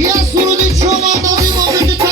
Ya suru di ciò ma non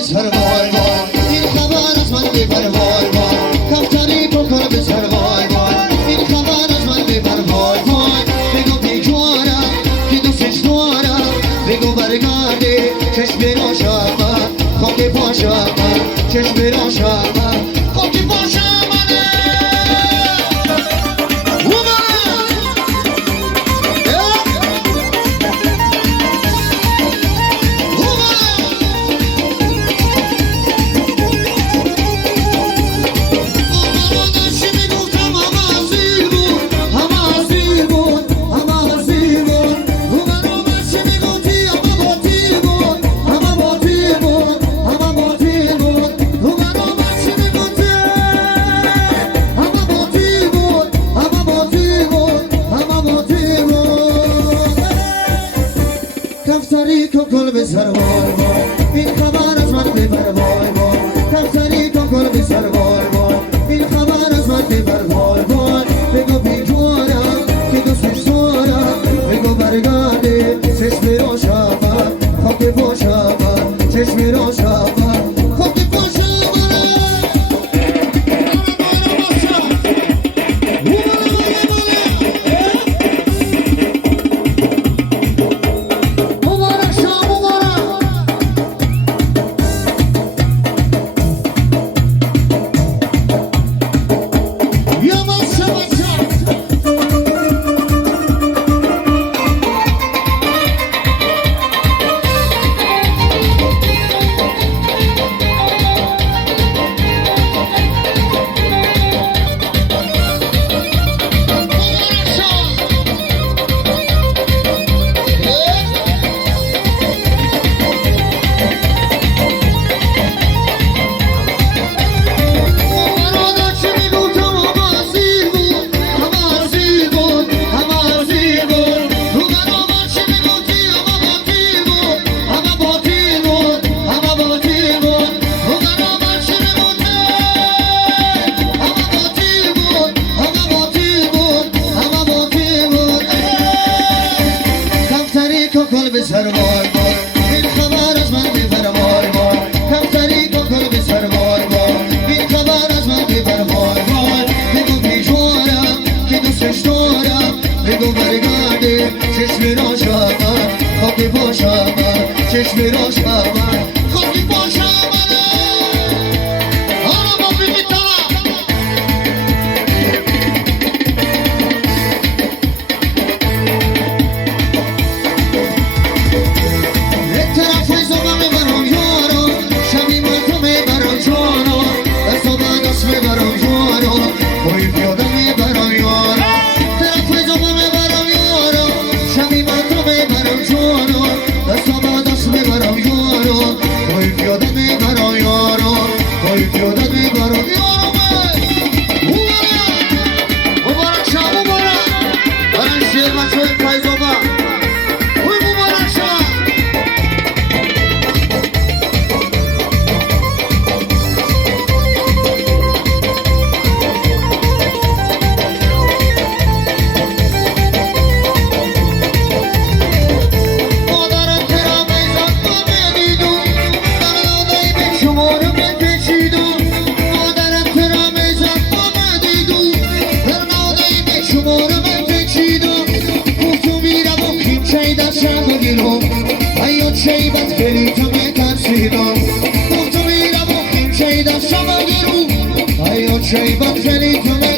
به سر وای وای این خبر از من ببر وای وای کفتری بکن به سر وای وای این خبر از من ببر وای وای بگو بیجوارم که دوستش دارم بگو برگرده چشم راشم خاک پاشم چشم راشم خاک پاشم کفتری که گل به سر وای وای این خبر از من ببر وای وای کفتری که گل به سر وای وای این خبر از من ببر وای وای بگو بیجوارم که دوستش دارم بگو برگرده چشم روشم خاک پاشم چشم روشم خاک پاشم به سر وای وای این خبر از من ببر وای وای کفتری که گل به سر وای وای این خبر از من ببر وای وای بگو بیجوارم که دوستش دارم بگو برگرده چشم روشم خاک پاشم چشم روشم خاک پاشم شیبت خیلی تو میترسیدم گفتم میرم و خیم شیدم شما گرو شیبت خیلی تو